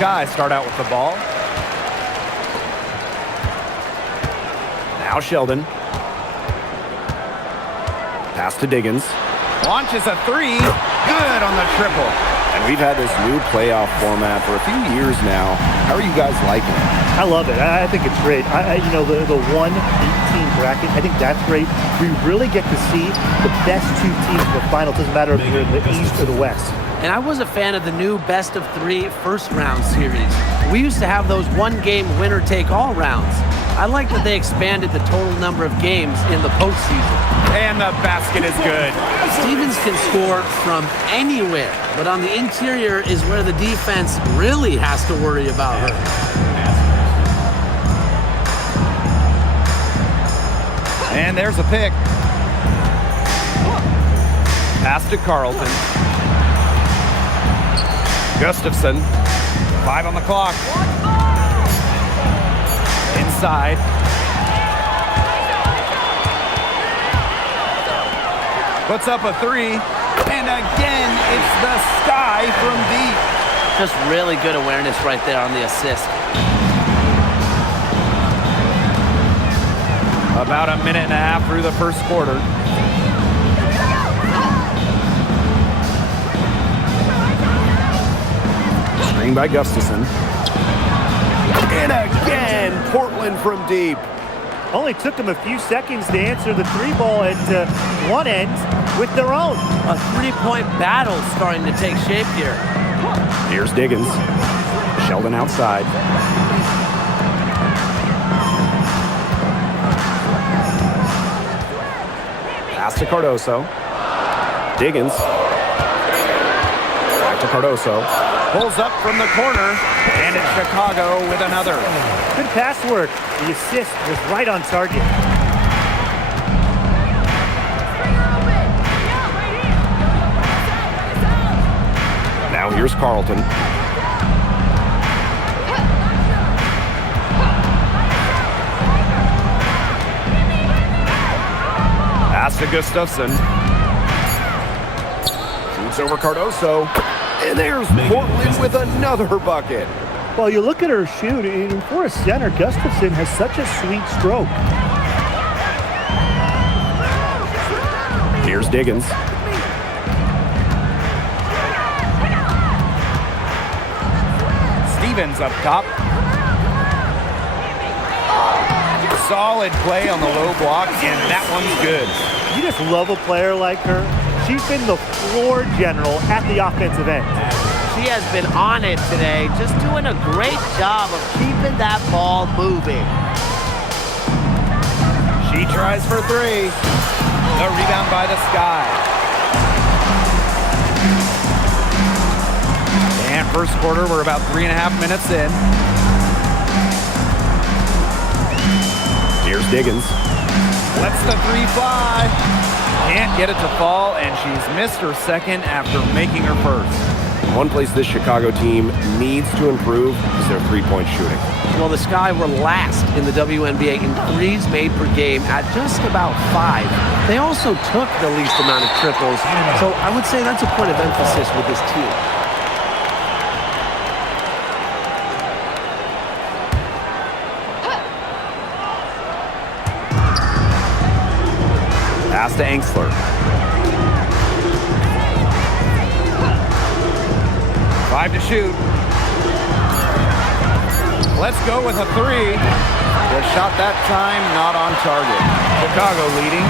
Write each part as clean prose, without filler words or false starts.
Sky start out with the ball. Now Sheldon. Pass to Diggins. Launches a three. Good on the triple. And we've had this new playoff format for a few years now. How are you guys liking it? I love it. I think it's great. You know, the 1-18 bracket, I think that's great. We really get to see the best two teams in the final. It doesn't matter if you're in the East or the West. And I was a fan of the new best-of-3 first-round series. We used to have those one-game winner-take-all rounds. I like that they expanded the total number of games in the postseason. And the basket is good. Stevens can score from anywhere, but on the interior is where the defense really has to worry about her. And there's a pick. Pass to Carlton. Gustafson. 5 on the clock. Inside. Puts up a 3. And again, it's the Sky from deep. Just really good awareness right there on the assist. About a minute and a half through the first quarter. Screen by Gustafson. And again, Portland from deep. Only took them a few seconds to answer the three ball at one end with their own. A three-point battle starting to take shape here. Here's Diggins. Sheldon outside. Pass to Cardoso. Diggins. Back to Cardoso. Pulls up from the corner, and it's Chicago with another. Good pass work. The assist was right on target. Now here's Carlton. Pass to Gustafson. Shoots over Cardoso. And there's Portland with another bucket. Well, you look at her shoot, and for a center, Gustafson has such a sweet stroke. Here's Diggins. Stevens up top. Solid play on the low block, and that one's good. You just love a player like her. She's been the floor general at the offensive end. She has been on it today, just doing a great job of keeping that ball moving. She tries for 3. The rebound by the Sky. And first quarter, we're about 3.5 minutes in. Here's Diggins. Lets the 3 fly. Can't get it to fall, and she's missed her second after making her first. One place this Chicago team needs to improve is their three-point shooting. Well, the Sky were last in the WNBA in threes made per game at just about 5. They also took the least amount of triples, so I would say that's a point of emphasis with this team. Pass to Angsler. 5 to shoot. Let's go with a 3. The shot that time not on target. Chicago leading.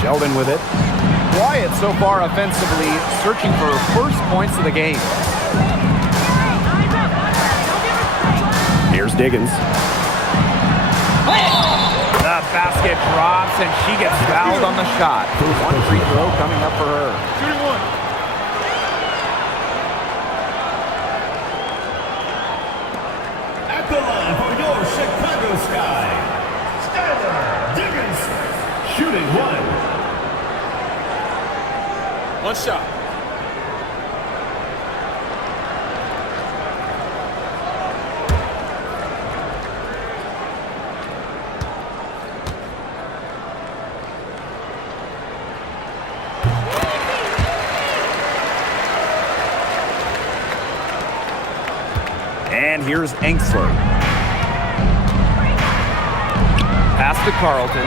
Sheldon with it. Quiet so far offensively, searching for first points of the game. Here's Diggins. The basket drops, and she gets fouled on the shot. One free throw coming up for her. Shooting 1. At the line for your Chicago Sky, Skylar Diggins, shooting 1. 1 shot. And here's Enksler. Pass to Carlton.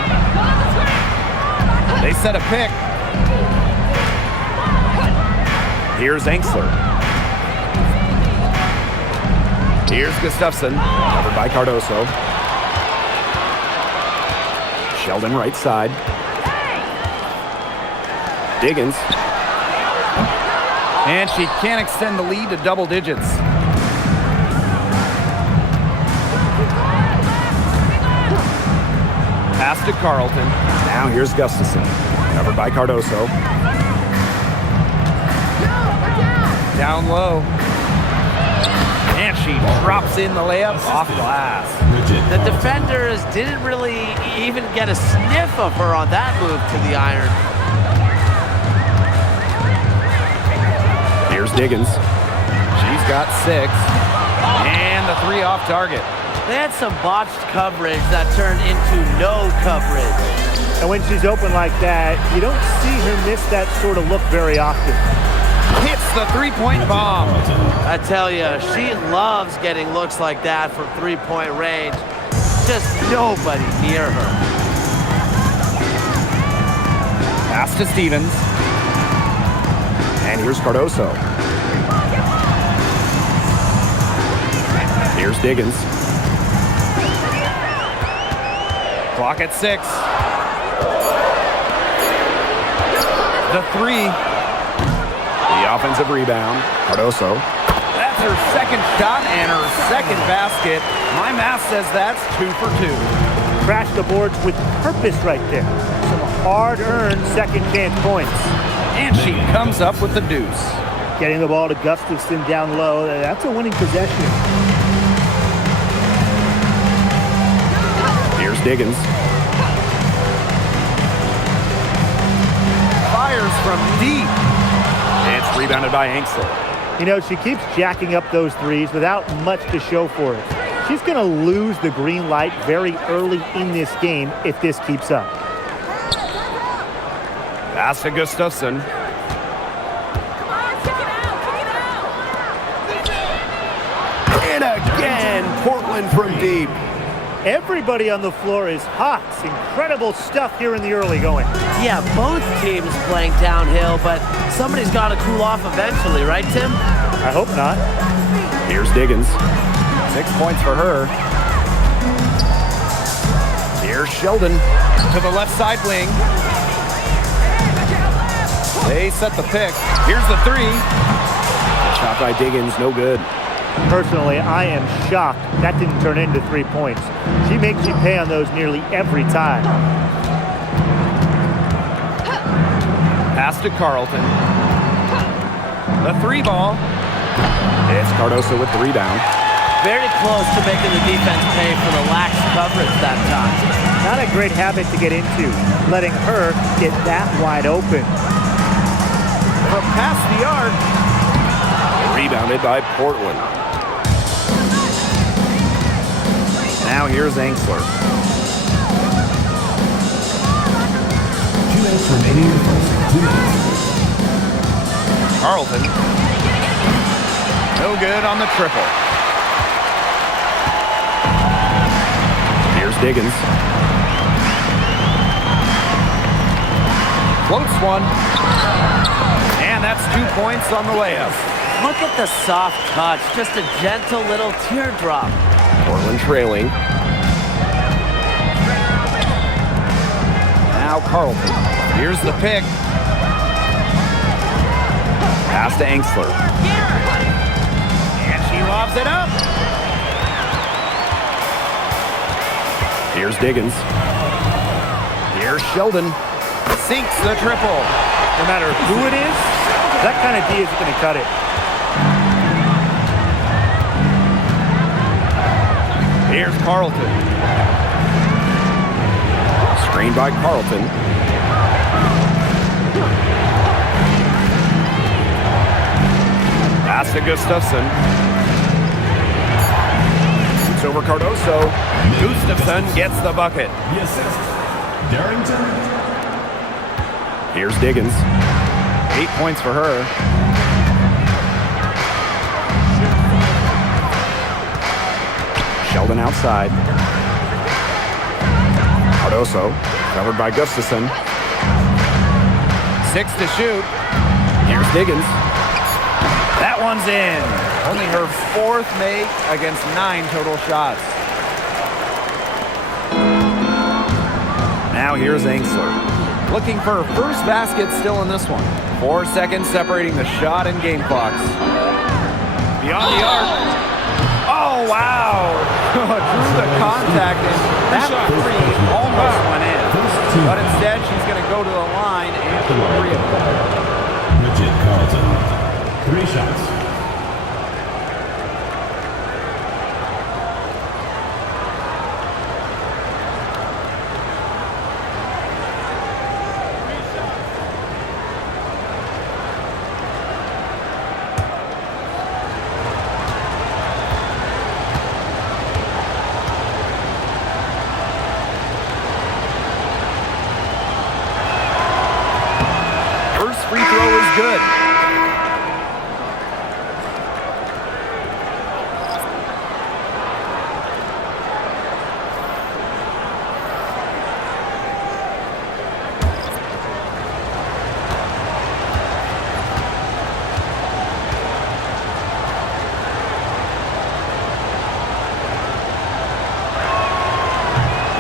They set a pick. Here's Enksler. Here's Gustafson, covered by Cardoso. Sheldon right side. Diggins. And she can't extend the lead to double digits. Pass to Carlton. Now here's Gustafson, covered by Cardoso. Down low. And she drops in the layup off glass. The defenders didn't really even get a sniff of her on that move to the iron. Here's Diggins. She's got 6. And the 3 off target. They had some botched coverage that turned into no coverage. And when she's open like that, you don't see her miss that sort of look very often. Hits the three-point bomb. I tell you, she loves getting looks like that from three-point range. Just nobody near her. Pass to Stevens. And here's Cardoso. Here's Diggins. Clock at 6. The 3. The offensive rebound. Cardoso. That's her second shot and her second basket. My math says that's 2 for 2. Crash the boards with purpose right there. Some hard-earned second chance points. And she comes up with the deuce. Getting the ball to Gustafson down low. That's a winning possession. Here's Diggins. Fires from deep. It's rebounded by Enksler. You know, she keeps jacking up those threes without much to show for it. She's going to lose the green light very early in this game if this keeps up. Pass to Gustafson. And again, Portland from deep. Everybody on the floor is hot. It's incredible stuff here in the early going. Yeah, both teams playing downhill, but somebody's got to cool off eventually, right, Tim? I hope not. Here's Diggins. 6 points for her. Here's Sheldon to the left side wing. They set the pick. Here's the 3. Shot by Diggins, no good. Personally, I am shocked that didn't turn into 3 points. She makes you pay on those nearly every time. Pass to Carlton. The 3 ball. It's Cardoso with the rebound. Very close to making the defense pay for the lax coverage that time. Not a great habit to get into, letting her get that wide open. From past the arc. Rebounded by Portland. Now here's Enksler. 2 minutes remaining in the first. 2 minutes. Carlton. No good on the triple. Here's Diggins. Floats one. And that's 2 points on the layup. Look at the soft touch, just a gentle little teardrop. Portland trailing. Now Carlton. Here's the pick. Pass to Enksler. And she lobs it up. Here's Diggins. Here's Sheldon. Sinks the triple. No matter who it is, that kind of D isn't going to cut it. Here's Carlton. Screened by Carlton. Pass to Gustafson. Shoots over Cardoso. Gustafson gets the bucket. The assist, Darrington. Here's Diggins. 8 points for her. Weldon outside. Cardoso, covered by Gustafson. 6 to shoot. Here's Diggins. That one's in. Only her 4th make against 9 total shots. Now here's Angsler. Looking for her first basket still in this one. 4 seconds separating the shot and game clocks. Beyond the arc. Oh, wow. Drew the contact, and that three almost went in. But instead, she's going to go to the line and shoot 3 of them. Bridget Carlton, 3 shots. Free throw is good.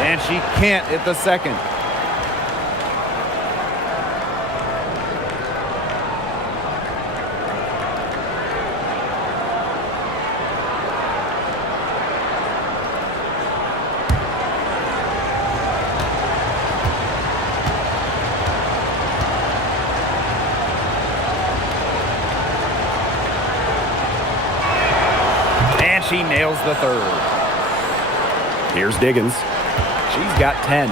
And she can't hit the second. She nails the third. Here's Diggins. She's got 10.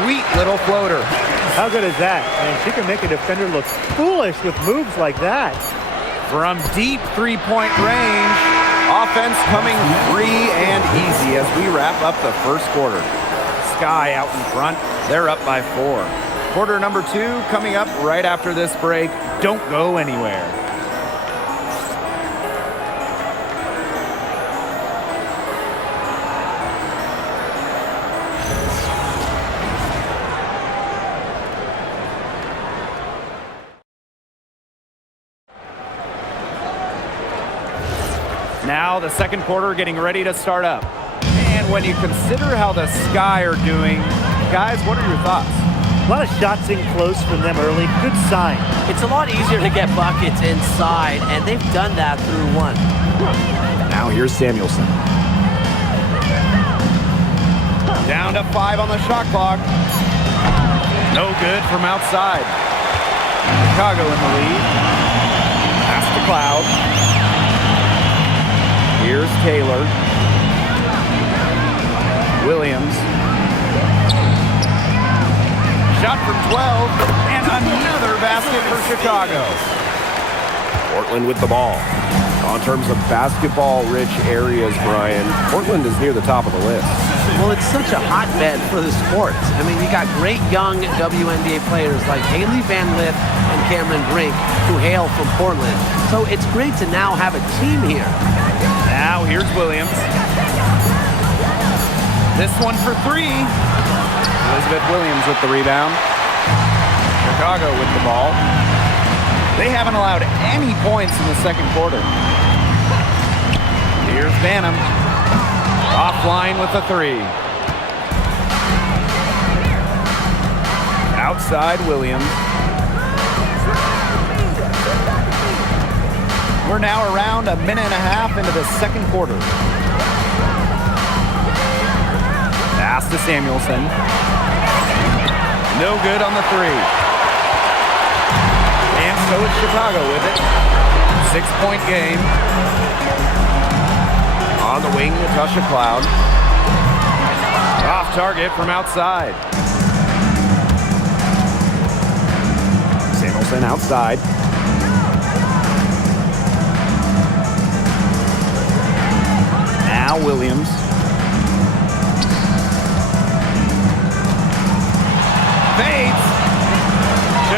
Sweet little floater. How good is that? I mean, she can make a defender look foolish with moves like that. From deep three-point range, offense coming free and easy as we wrap up the first quarter. Sky out in front. They're up by 4. Quarter number 2 coming up right after this break. Don't go anywhere. Now the second quarter getting ready to start up. And when you consider how the Sky are doing, guys, what are your thoughts? A lot of shots in close from them early. Good sign. It's a lot easier to get buckets inside, and they've done that through 1. Now here's Samuelson. Down to 5 on the shot clock. No good from outside. Chicago in the lead. Pass to Cloud. Here's Taylor. Williams. Shot from 12, and another basket for Chicago. Portland with the ball. On terms of basketball-rich areas, Brian, Portland is near the top of the list. Well, it's such a hotbed for the sport. I mean, you got great young WNBA players like Haley Van Lith and Cameron Brink, who hail from Portland. So it's great to now have a team here. Now here's Williams. This one for 3. Elizabeth Williams with the rebound. Chicago with the ball. They haven't allowed any points in the second quarter. Here's Banham. Offline with the 3. Outside Williams. We're now around a minute and a half into the second quarter. Pass to Samuelson. No good on the 3. And so it's Chicago with it. 6-point game. On the wing, Natasha Cloud. Off target from outside. Samuelson outside. Now Williams.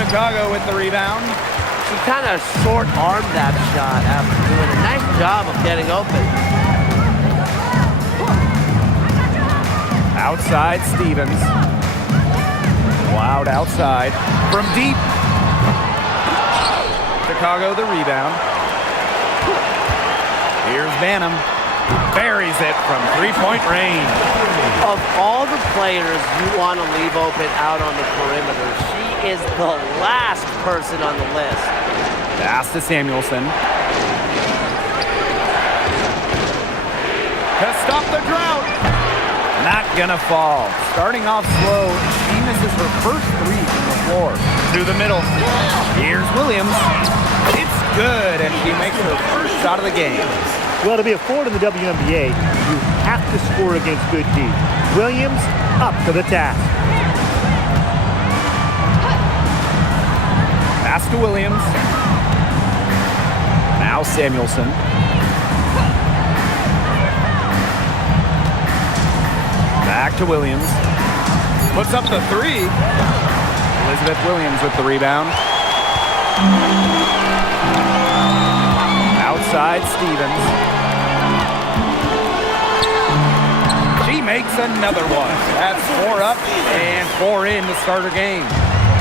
Chicago with the rebound. She kind of short-armed that shot after doing a nice job of getting open. Outside Stevens. Loud outside. From deep. Chicago the rebound. Here's Banham. Buries it from three-point range. Of all the players you want to leave open out on the perimeter, she is the last person on the list. Pass to Samuelson. To stop the drought. Not gonna fall. Starting off slow, she misses her first three from the floor. To the middle. Here's Williams. It's good, and she makes her first shot of the game. Well, to be a forward in the WNBA, you have to score against good D. Williams up to the task. Pass to Williams. Now Samuelson. Back to Williams. Puts up the three. Elizabeth Williams with the rebound. Outside Stevens. She makes another one. That's 4 up and 4 in to start her game.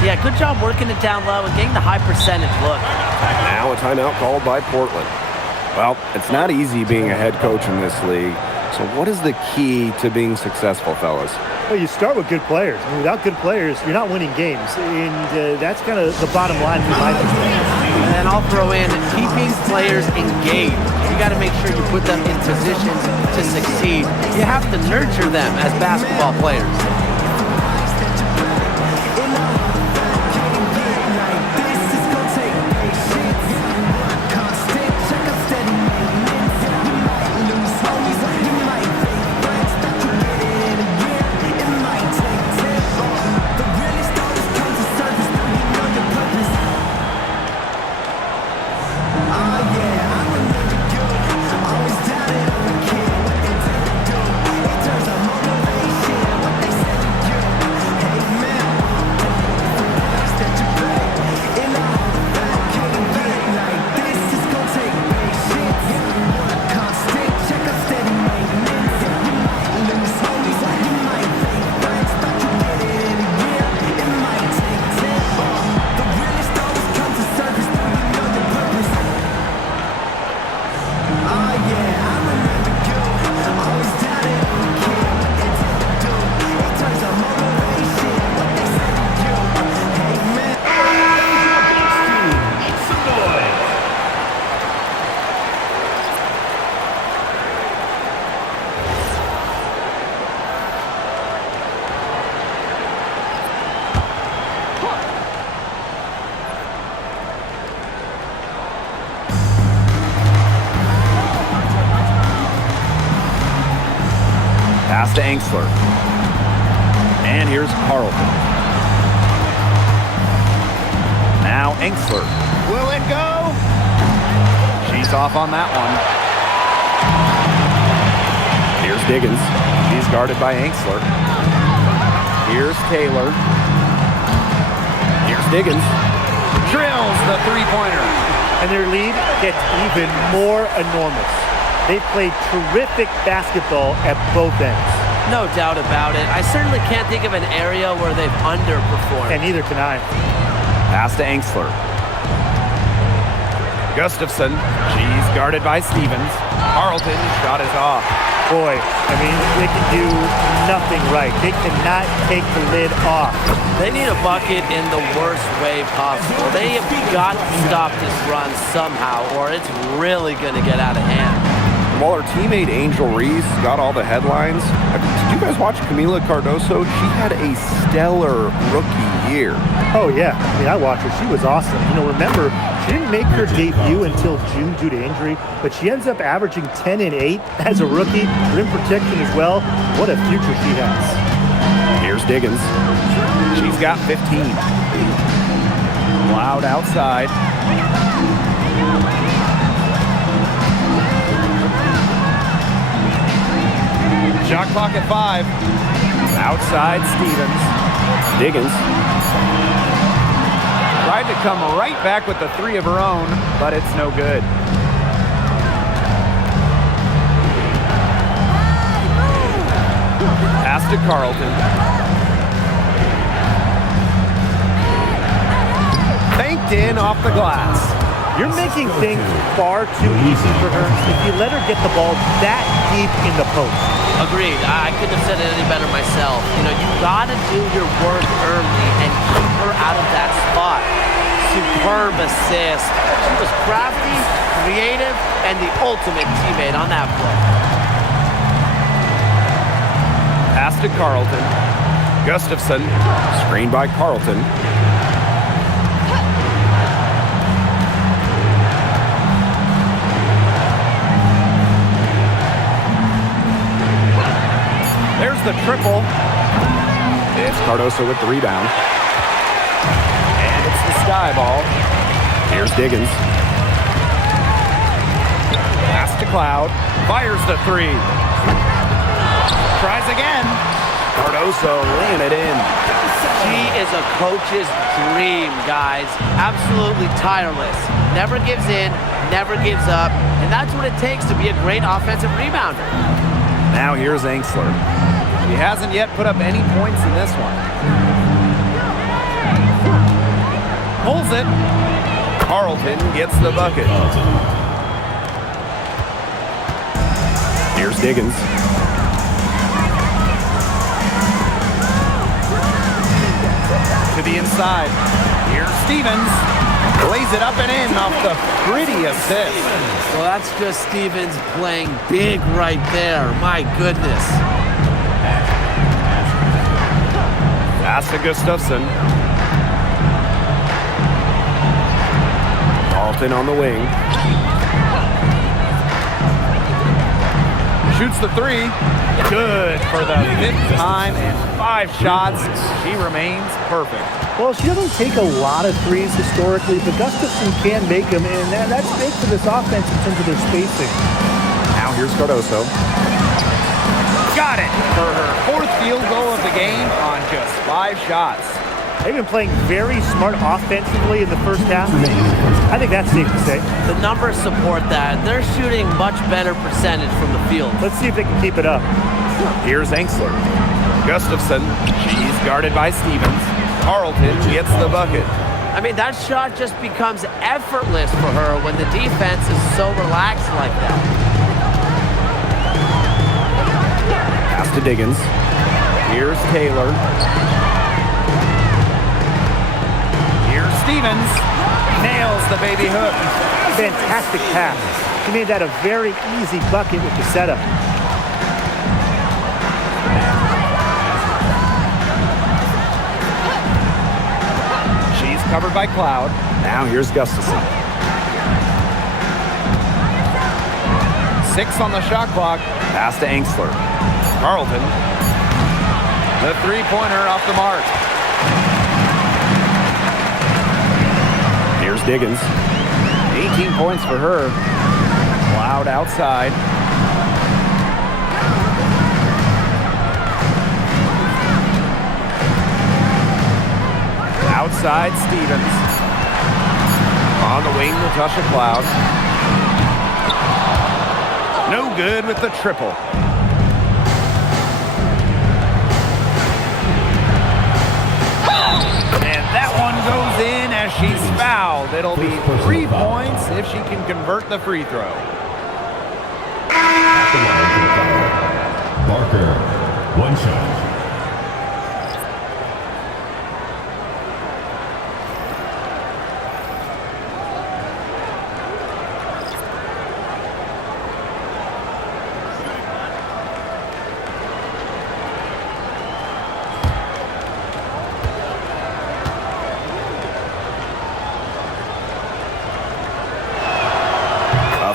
Yeah, good job working it down low and getting the high percentage look. Now a timeout called by Portland. Well, it's not easy being a head coach in this league. So what is the key to being successful, fellas? Well, you start with good players. I mean, without good players, you're not winning games. And that's kind of the bottom line for my perspective. And I'll throw in keeping players engaged. You got to make sure you put them in positions to succeed. You have to nurture them as basketball players. Pass to Angsler. And here's Carlton. Now Angsler. Will it go? She's off on that one. Here's Diggins. She's guarded by Angsler. Here's Taylor. Here's Diggins. Drills the three-pointer. And their lead gets even more enormous. They played terrific basketball at both ends. No doubt about it. I certainly can't think of an area where they've underperformed. And neither can I. Pass to Angsler. Gustafson. She's guarded by Stevens. Carlton. Shot is off. Boy, I mean, they can do nothing right. They cannot take the lid off. They need a bucket in the worst way possible. They have got to stop this run somehow, or it's really going to get out of hand. While her teammate Angel Reese got all the headlines, did you guys watch Camila Cardoso? She had a stellar rookie year. Oh, yeah. I mean, I watched her. She was awesome. You know, remember, she didn't make her debut until June due to injury, but she ends up averaging 10 and 8 as a rookie. Rim protection as well. What a future she has. Here's Diggins. She's got 15. Loud outside. Shot clock at 5. Outside Stevens. Diggins. Tried to come right back with the three of her own, but it's no good. Pass to Carlton. Banked in off the glass. You're making things far too easy for her if you let her get the ball that deep in the post. Agreed. I couldn't have said it any better myself. You know, you got to do your work early and keep her out of that spot. Superb assist. She was crafty, creative, and the ultimate teammate on that play. Pass to Carlton. Gustafson. Screened by Carlton. There's the triple. It's Cardoso with the rebound. And it's the Sky ball. Here's Diggins. Pass to Cloud. Fires the three. Tries again. Cardoso laying it in. She is a coach's dream, guys. Absolutely tireless. Never gives in, never gives up. And that's what it takes to be a great offensive rebounder. Now here's Angsler. He hasn't yet put up any points in this one. Pulls it. Carlton gets the bucket. Here's Diggins. To the inside. Here's Stevens. Lays it up and in off the pretty assist. Well, that's just Stevens playing big right there. My goodness. Pass to Gustafson. Carlton on the wing. Shoots the three. Good for the fifth time and 5 shots. She remains perfect. Well, she doesn't take a lot of threes historically, but Gustafson can make them, and that's big for this offense in terms of their spacing. Now here's Cardoso. Got it for her 4th field goal of the game on just 5 shots. They've been playing very smart offensively in the first half. I think that's safe to say. The numbers support that. They're shooting much better percentage from the field. Let's see if they can keep it up. Here's Angsler. Gustafson. She's guarded by Stevens. Carlton gets the bucket. I mean, that shot just becomes effortless for her when the defense is so relaxed like that. Pass to Diggins. Here's Taylor. Here's Stevens. Nails the baby hook. Fantastic pass. She made that a very easy bucket with the setup. She's covered by Cloud. Now here's Gustafson. 6 on the shot clock. Pass to Angsler. Carlton. The three-pointer off the mark. Here's Diggins. 18 points for her. Cloud outside. Outside Stevens. On the wing, Natasha Cloud. No good with the triple. And that one goes in as she's fouled. It'll be 3 points if she can convert the free throw. Barker, 1 shot.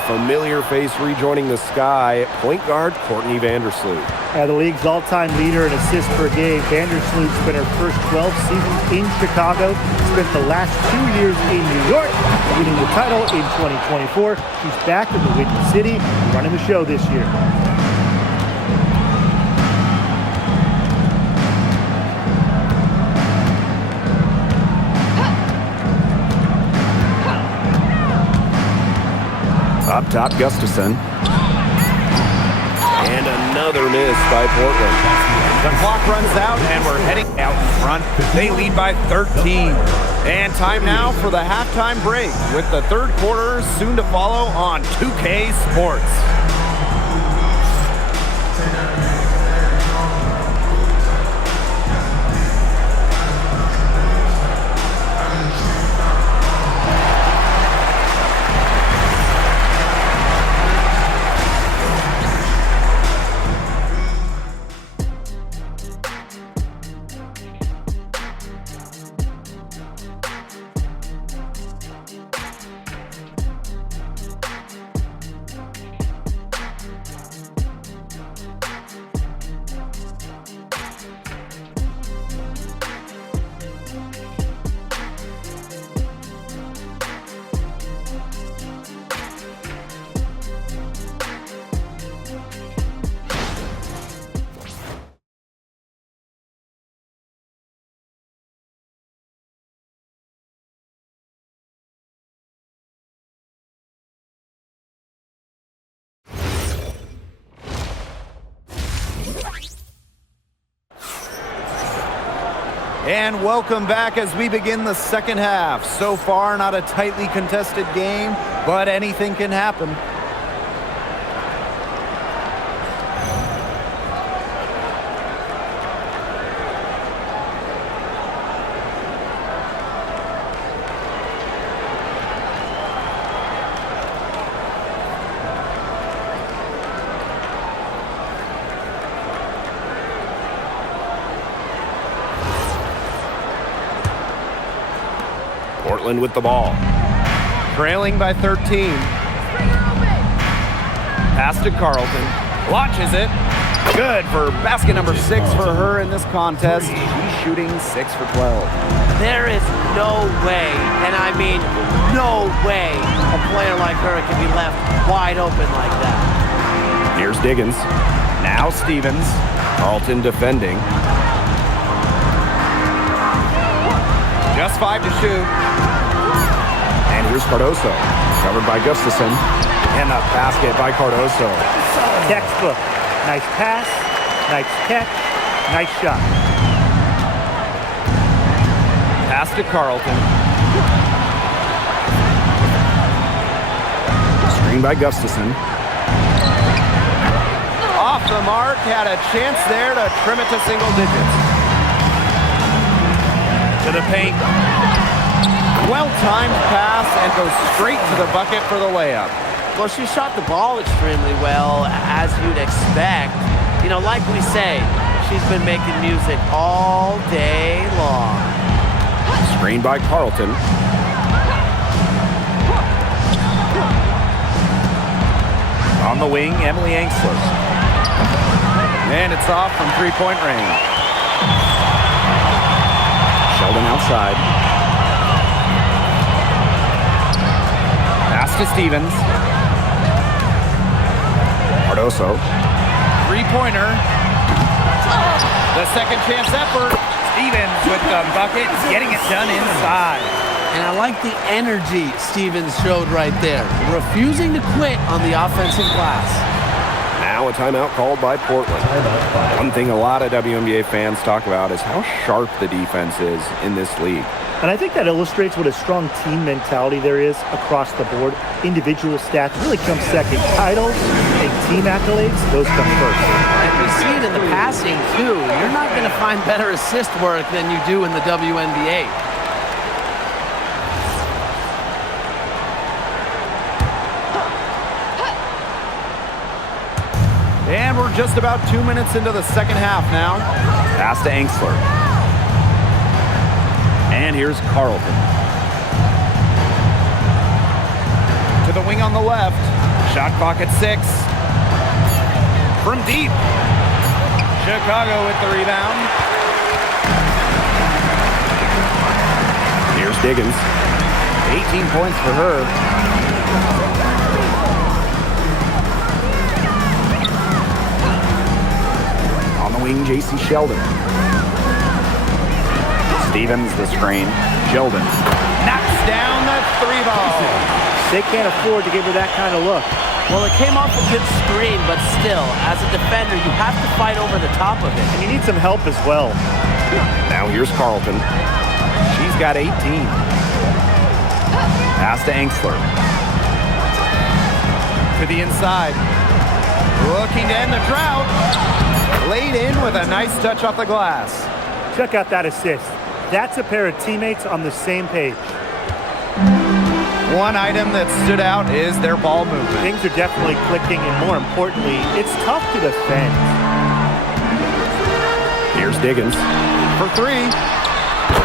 Familiar face rejoining the Sky, point guard Courtney Vandersloot. The league's all-time leader in assists per game. Vandersloot spent her first 12 seasons in Chicago, spent the last 2 years in New York, winning the title in 2024. She's back in the Windy City, running the show this year. Up top, Gustafson. And another miss by Portland. The clock runs out, and we're heading out in front. They lead by 13. And time now for the halftime break, with the third quarter soon to follow on 2K Sports. And welcome back as we begin the second half. So far, not a tightly contested game, but anything can happen. Portland with the ball. Trailing by 13. Pass to Carlton. Launches it. Good for basket number 6 for her in this contest. She's shooting 6 for 12. There is no way, and I mean no way, a player like her can be left wide open like that. Here's Diggins. Now Stevens. Carlton defending. Just 5 to shoot. And here's Cardoso. Covered by Gustafson. And a basket by Cardoso. Textbook. Nice pass, nice catch, nice shot. Pass to Carlton. Screen by Gustafson. Off the mark. Had a chance there to trim it to single digits. To the paint. Well-timed pass and goes straight to the bucket for the layup. Well, she shot the ball extremely well, as you'd expect. You know, like we say, she's been making music all day long. Screen by Carlton. On the wing, Emily Angsler. And it's off from three-point range. Sheldon outside. Pass to Stevens. Cardoso. Three-pointer. The second chance effort. Stevens with the bucket, getting it done inside. And I like the energy Stevens showed right there, refusing to quit on the offensive glass. Now a timeout called by Portland. One thing a lot of WNBA fans talk about is how sharp the defense is in this league. And I think that illustrates what a strong team mentality there is across the board. Individual stats really come second. Titles and team accolades, those come first. And we see it in the passing, too. You're not going to find better assist work than you do in the WNBA. And we're just about 2 minutes into the second half now. Pass to Angsler. And here's Carlton. To the wing on the left. Shot clock at 6. From deep. Chicago with the rebound. Here's Diggins. 18 points for her. On the wing, J.C. Sheldon. Stevens the screen. Sheldon knocks down the 3 ball. They can't afford to give her that kind of look. Well, it came off a good screen, but still, as a defender, you have to fight over the top of it. And you need some help as well. Now here's Carlton. She's got 18. Pass to Angsler. To the inside. Looking to end the drought. Laid in with a nice touch off the glass. Check out that assist. That's a pair of teammates on the same page. One item that stood out is their ball movement. Things are definitely clicking, and more importantly, it's tough to defend. Here's Diggins for three.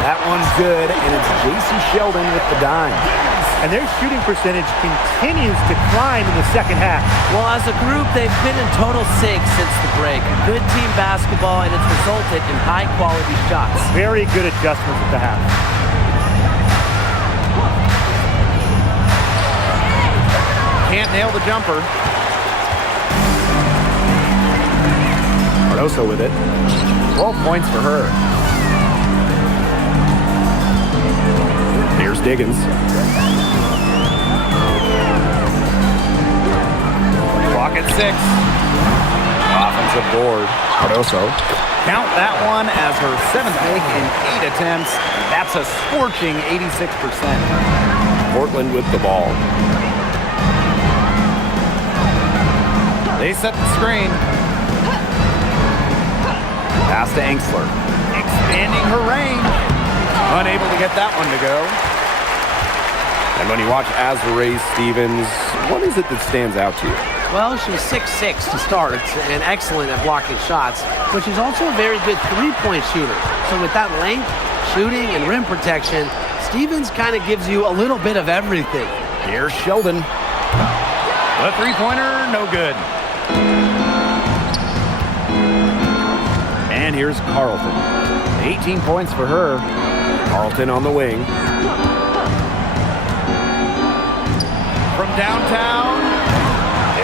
That one's good, and it's J.C. Sheldon with the dime. And their shooting percentage continues to climb in the second half. Well, as a group, they've been in total sync since the break. Good team basketball, and it's resulted in high-quality shots. Very good adjustments at the half. Can't nail the jumper. Cardoso with it. 12 points for her. Here's Diggins. Clock at 6. Offensive board. Cardoso. Count that one as her 7th make in 8 attempts. That's a scorching 86%. Portland with the ball. They set the screen. Pass to Angsler. Expanding her range. Unable to get that one to go. And when you watch Azurá Stevens, what is it that stands out to you? Well, she was 6'6" to start and excellent at blocking shots, but she's also a very good three-point shooter. So with that length, shooting, and rim protection, Stevens kind of gives you a little bit of everything. Here's Sheldon. The three-pointer, no good. And here's Carlton. 18 points for her. Carlton on the wing. From downtown.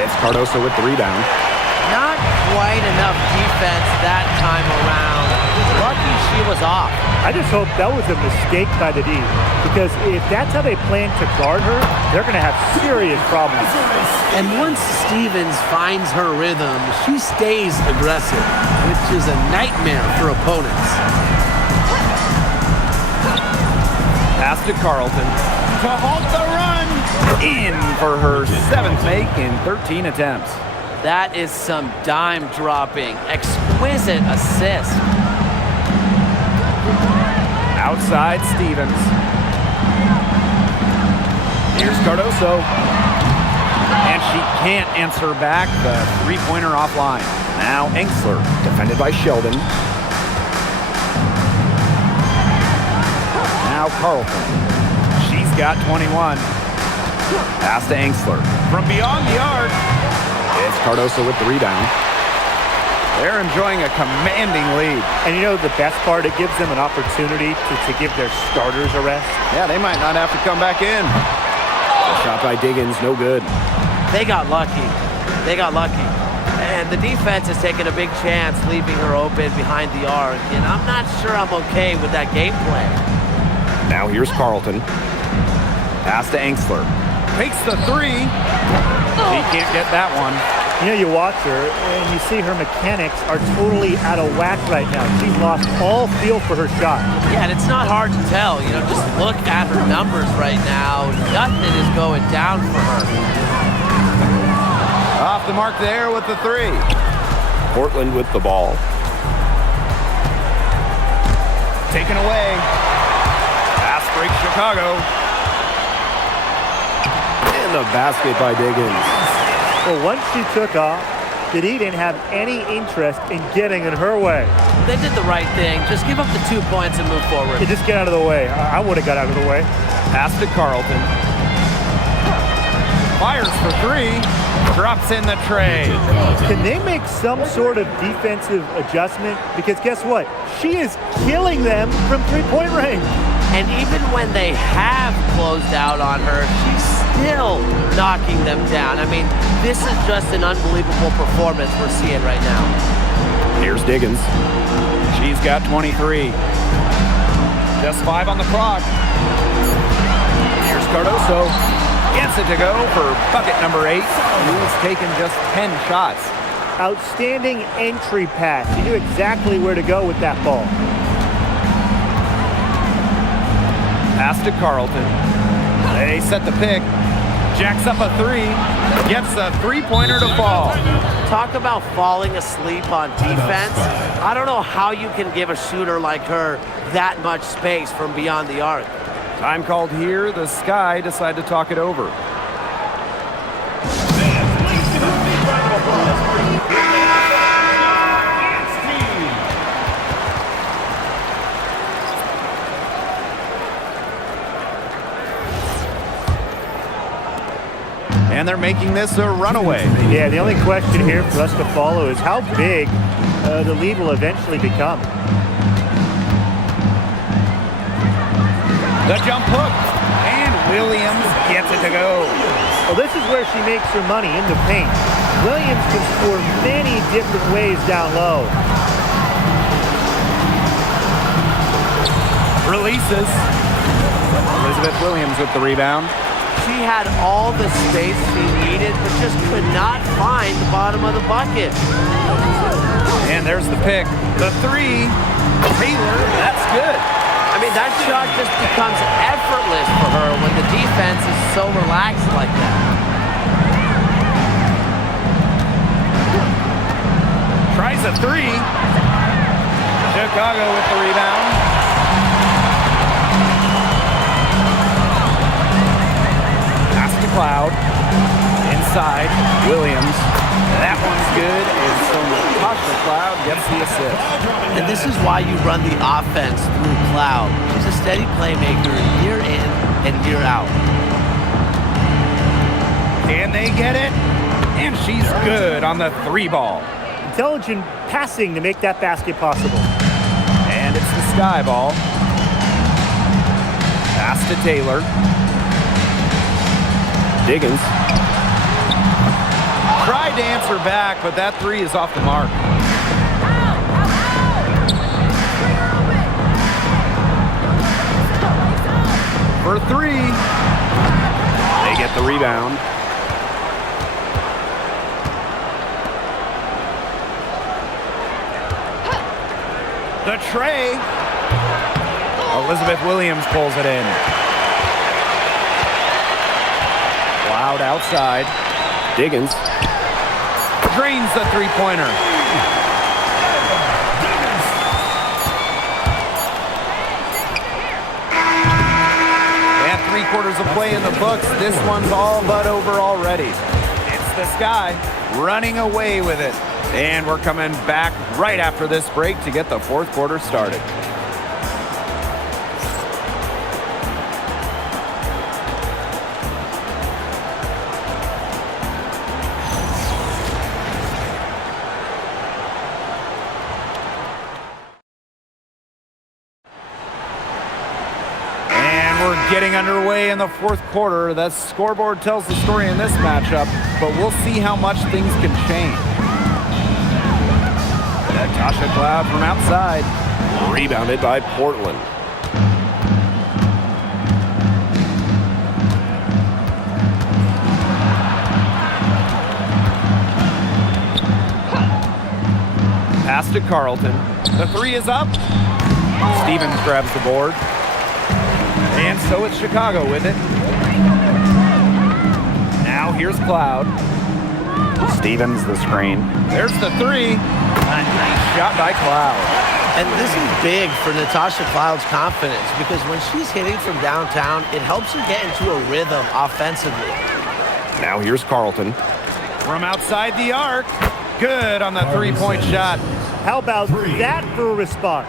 It's Cardoso with the rebound. Not quite enough defense that time around. Lucky she was off. I just hope that was a mistake by the D, because if that's how they plan to guard her, they're going to have serious problems. And once Stevens finds her rhythm, she stays aggressive, which is a nightmare for opponents. Pass to Carlton. To halt the run. In for her 7th make in 13 attempts. That is some dime dropping. Exquisite assist. Outside Stevens. Here's Cardoso. And she can't answer back the three-pointer offline. Now Angsler, defended by Sheldon. Now Carlton. She's got 21. Pass to Angsler. From beyond the arc. It's Cardoso with the rebound. They're enjoying a commanding lead. And you know the best part? It gives them an opportunity to give their starters a rest. Yeah, they might not have to come back in. The shot by Diggins, no good. They got lucky. They got lucky. And the defense has taken a big chance leaving her open behind the arc. And I'm not sure I'm okay with that game plan. Now here's Carlton. Pass to Angsler. Takes the three. He can't get that one. You know, you watch her, and you see her mechanics are totally out of whack right now. She's lost all feel for her shot. Yeah, and it's not hard to tell. You know, just look at her numbers right now. Nothing is going down for her. Off the mark there with the three. Portland with the ball. Taken away. Fast break Chicago. And the basket by Diggins. Well, once she took off, the D didn't have any interest in getting in her way. They did the right thing. Just give up the 2 points and move forward. They just get out of the way. I would have got out of the way. Pass to Carlton. Fires for three. Drops in the tray. Can they make some sort of defensive adjustment? Because guess what? She is killing them from three-point range. And even when they have closed out on her, she's still knocking them down. I mean, this is just an unbelievable performance we're seeing right now. Here's Diggins. She's got 23. Just 5 on the clock. Here's Cardoso. Gets it to go for bucket number 8. He's taken just 10 shots. Outstanding entry pass. He knew exactly where to go with that ball. Pass to Carlton. They set the pick. Jacks up a 3. Gets a three-pointer to fall. Talk about falling asleep on defense. I don't know how you can give a shooter like her that much space from beyond the arc. Time called here. The Sky decide to talk it over. And they're making this a runaway. Yeah, the only question here for us to follow is how big the lead will eventually become. The jump hook. And Williams gets it to go. Well, this is where she makes her money, in the paint. Williams can score many different ways down low. Releases. Elizabeth Williams with the rebound. She had all the space she needed, but just could not find the bottom of the bucket. And there's the pick. The 3. Taylor, that's good. I mean, that shot just becomes effortless for her when the defense is so relaxed like that. Tries a 3. Chicago with the rebound. Cloud. Inside. Williams. That one's good. And so Natasha Cloud gets the assist. And this is why you run the offense through Cloud. She's a steady playmaker year in and year out. Can they get it? And she's good on the 3 ball. Intelligent passing to make that basket possible. And it's the Sky ball. Pass to Taylor. Diggins. Tried to answer back, but that 3 is off the mark. For 3. They get the rebound. The tray. Elizabeth Williams pulls it in. Cloud outside. Diggins drains the three-pointer. And 3/4 of play in the books. This one's all but over already. It's the Sky running away with it. And we're coming back right after this break to get the 4th quarter started. Getting underway in the 4th quarter. The scoreboard tells the story in this matchup, but we'll see how much things can change. Natasha Cloud from outside. Rebounded by Portland. Pass to Carlton. The 3 is up. Stevens grabs the board. And so it's Chicago with it. Now here's Cloud. Stevens the screen. There's the 3. A nice shot by Cloud. And this is big for Natasha Cloud's confidence because when she's hitting from downtown, it helps her get into a rhythm offensively. Now here's Carlton. From outside the arc. Good on the 3-point shot. How about that for a response?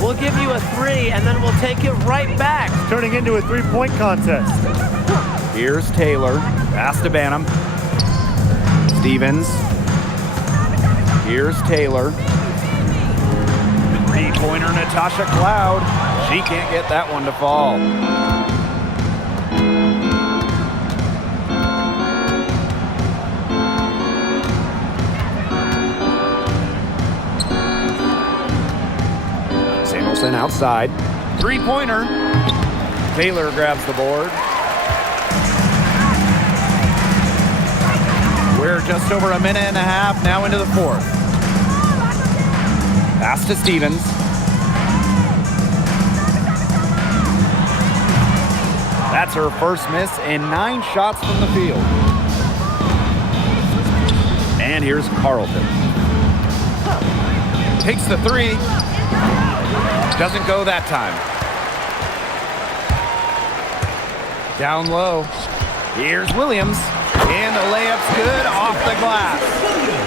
We'll give you a 3, and then we'll take it right back. Turning into a 3-point contest. Here's Taylor. Pass to Banham. Stevens. Here's Taylor. 3-pointer Natasha Cloud. She can't get that one to fall. Outside. 3-pointer. Taylor grabs the board. just over a minute and a half now into the fourth. Pass to Stevens. That's her first miss in 9 shots from the field. And here's Carlton. Takes the 3. Doesn't go that time. Down low. Here's Williams. And the layup's good off the glass.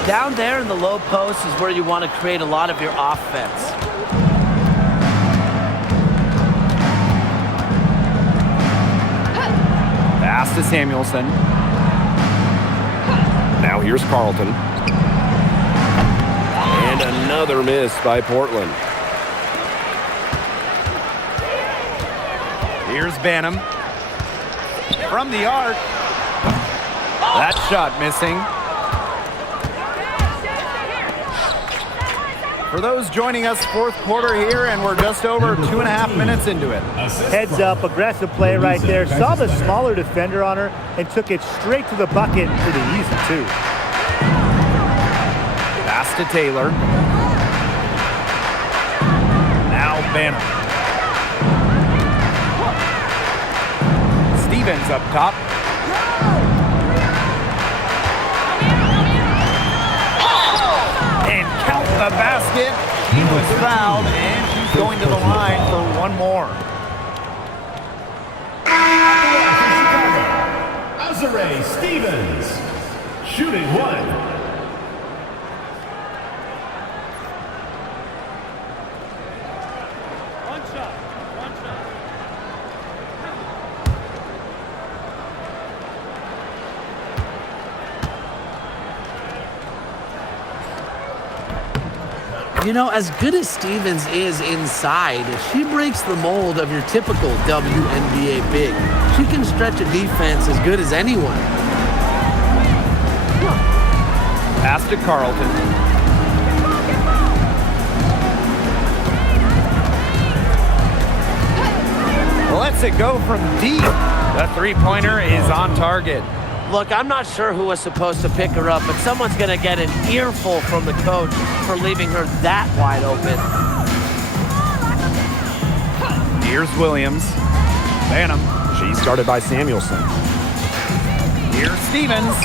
Down there in the low post is where you want to create a lot of your offense. Pass to Samuelson. Now here's Carlton. And another miss by Portland. Here's Banham. From the arc. That shot missing. For those joining us, fourth quarter here, and we're just over 2.5 minutes into it. Heads up, aggressive play right there. Saw the smaller defender on her and took it straight to the bucket for the easy 2. Pass to Taylor. Now Banner. Stevens up top. And count the basket. He was fouled, and she's going to the line for one more. Azare Stevens, shooting 1. You know, as good as Stevens is inside, she breaks the mold of your typical WNBA big. She can stretch a defense as good as anyone. Pass to Carlton. Lets it go from deep. The three-pointer is on target. Look, I'm not sure who was supposed to pick her up, but someone's going to get an earful from the coach for leaving her that wide open. Here's Williams. Banham. She's started by Samuelson. Here's Stevens.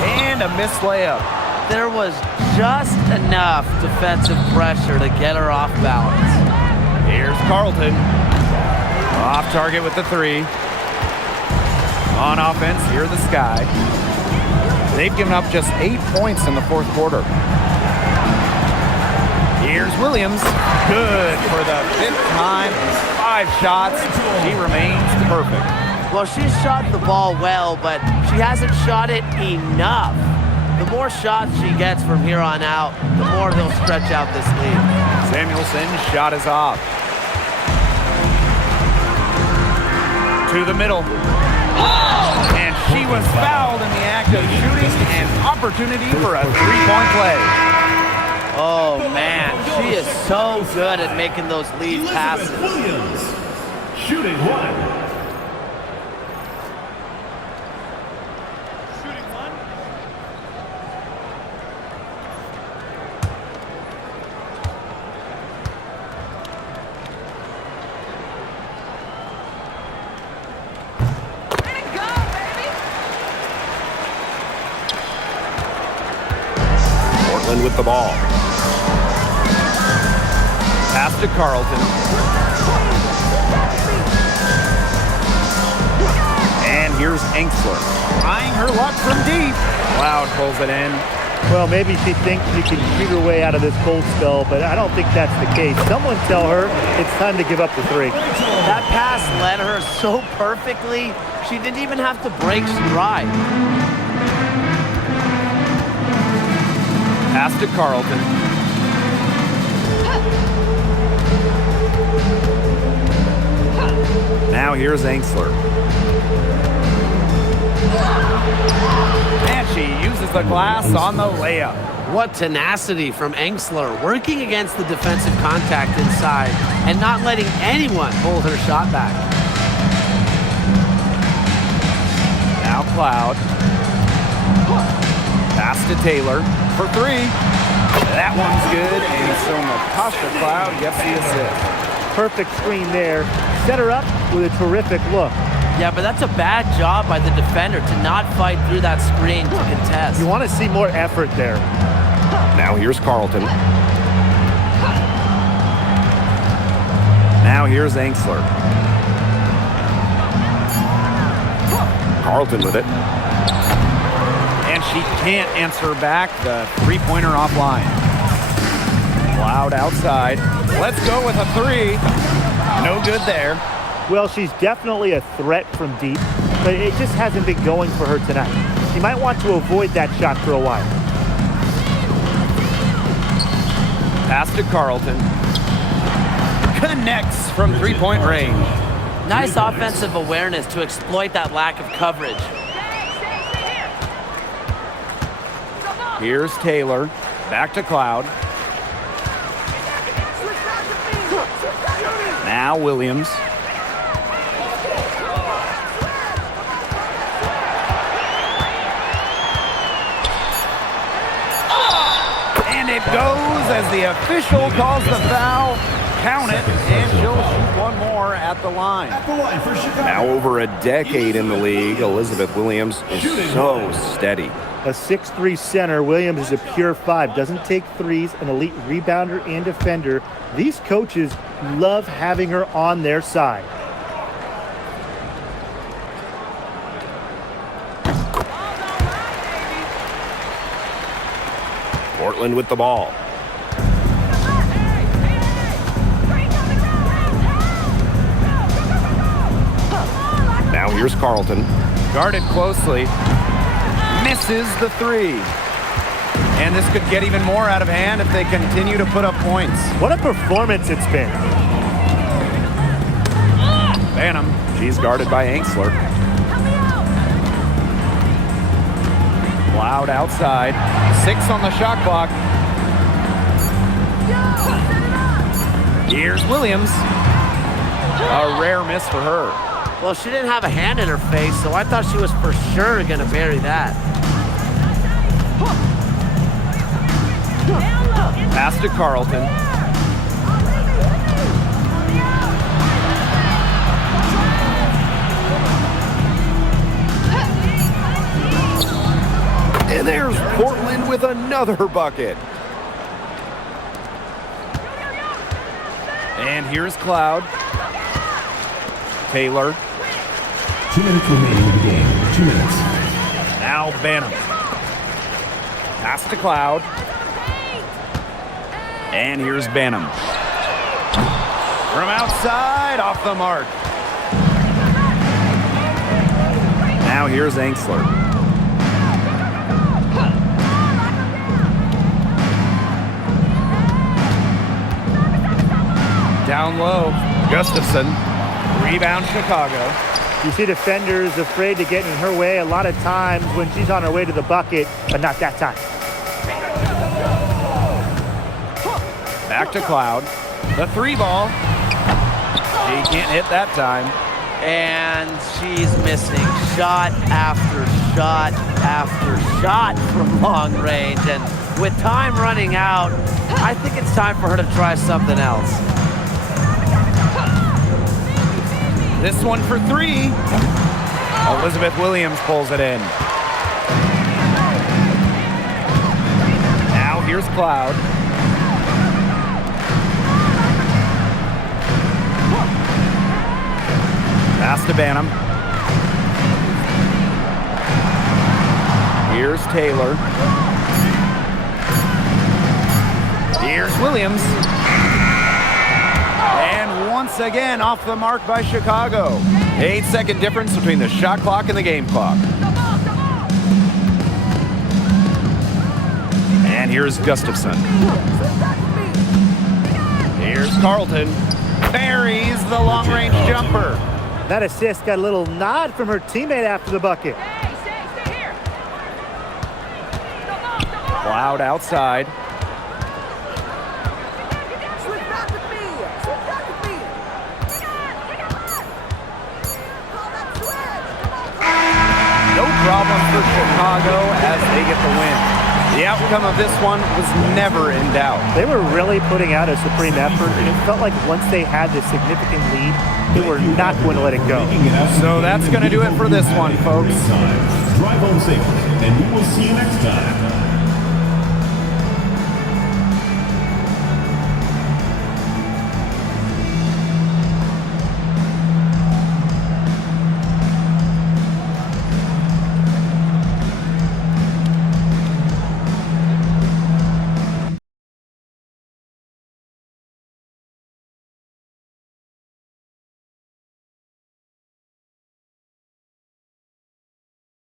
And a missed layup. There was just enough defensive pressure to get her off balance. Here's Carlton. Off target with the 3. On offense, here are the Sky. They've given up just 8 points in the fourth quarter. Here's Williams. Good for the 5th time. 5 shots. She remains perfect. Well, she's shot the ball well, but she hasn't shot it enough. The more shots she gets from here on out, the more they'll stretch out this lead. Samuelson's shot is off. To the middle. And she was fouled in the act of shooting, an opportunity for a 3-point play. Oh, man. She is so good at making those lead passes. Williams, shooting 1. With the ball. Pass to Carlton. And here's Engstler. Trying her luck from deep. Loud pulls it in. Well, maybe she thinks she can shoot her way out of this cold spell, but I don't think that's the case. Someone tell her it's time to give up the 3. That pass led her so perfectly, she didn't even have to break stride. Pass to Carlton. Now here's Engstler. And she uses the glass on the layup. What tenacity from Engstler, working against the defensive contact inside and not letting anyone hold her shot back. Now Cloud. Pass to Taylor for 3. That one's good, and so Natasha Cloud gets the assist. Perfect screen there. Set her up with a terrific look. Yeah, but that's a bad job by the defender to not fight through that screen to contest. You want to see more effort there. Now here's Carlton. Now here's Angsler. Carlton with it. And she can't answer back. The three-pointer offline. Cloud outside. Let's go with a 3. No good there. Well, she's definitely a threat from deep, but it just hasn't been going for her tonight. She might want to avoid that shot for a while. Pass to Carlton. Connects from three-point range. Nice offensive awareness to exploit that lack of coverage. Here's Taylor. Back to Cloud. Now Williams. And it goes as the official calls the foul. Count it, and she'll shoot one more at the line. Now over a decade in the league, Elizabeth Williams is so steady. A 6'3" center, Williams is a pure 5. Doesn't take threes, an elite rebounder and defender. These coaches love having her on their side. Portland with the ball. Now here's Carlton. Guarded closely. Misses the 3. And this could get even more out of hand if they continue to put up points. What a performance it's been. Banham. She's guarded by Angsler. Cloud outside. 6 on the shot clock. Here's Williams. A rare miss for her. Well, she didn't have a hand in her face, so I thought she was for sure going to bury that. Pass to Carlton. And there's Portland with another bucket. And here's Cloud. Taylor. 2 minutes remaining in the game. 2 minutes. Now Banham. Pass to Cloud. And here's Banham. From outside, off the mark. Now here's Angsler. Down low, Gustafson. Rebound Chicago. You see defenders afraid to get in her way a lot of times when she's on her way to the bucket, but not that time. Back to Cloud. The 3 ball. She can't hit that time. And she's missing shot after shot after shot from long range. And with time running out, I think it's time for her to try something else. This one for 3. Elizabeth Williams pulls it in. Now here's Cloud. Pass to Banham. Here's Taylor. Here's Williams. And once again, off the mark by Chicago. 8-second difference between the shot clock and the game clock. And here's Gustafson. Here's Carlton. Buries the long-range jumper. That assist got a little nod from her teammate after the bucket. Cloud outside. No problem for Chicago as they get the win. The outcome of this one was never in doubt. They were really putting out a supreme effort, and it felt like once they had this significant lead, they were not going to let it go. So that's going to do it for this one, folks. Drive home safely, and we will see you next time.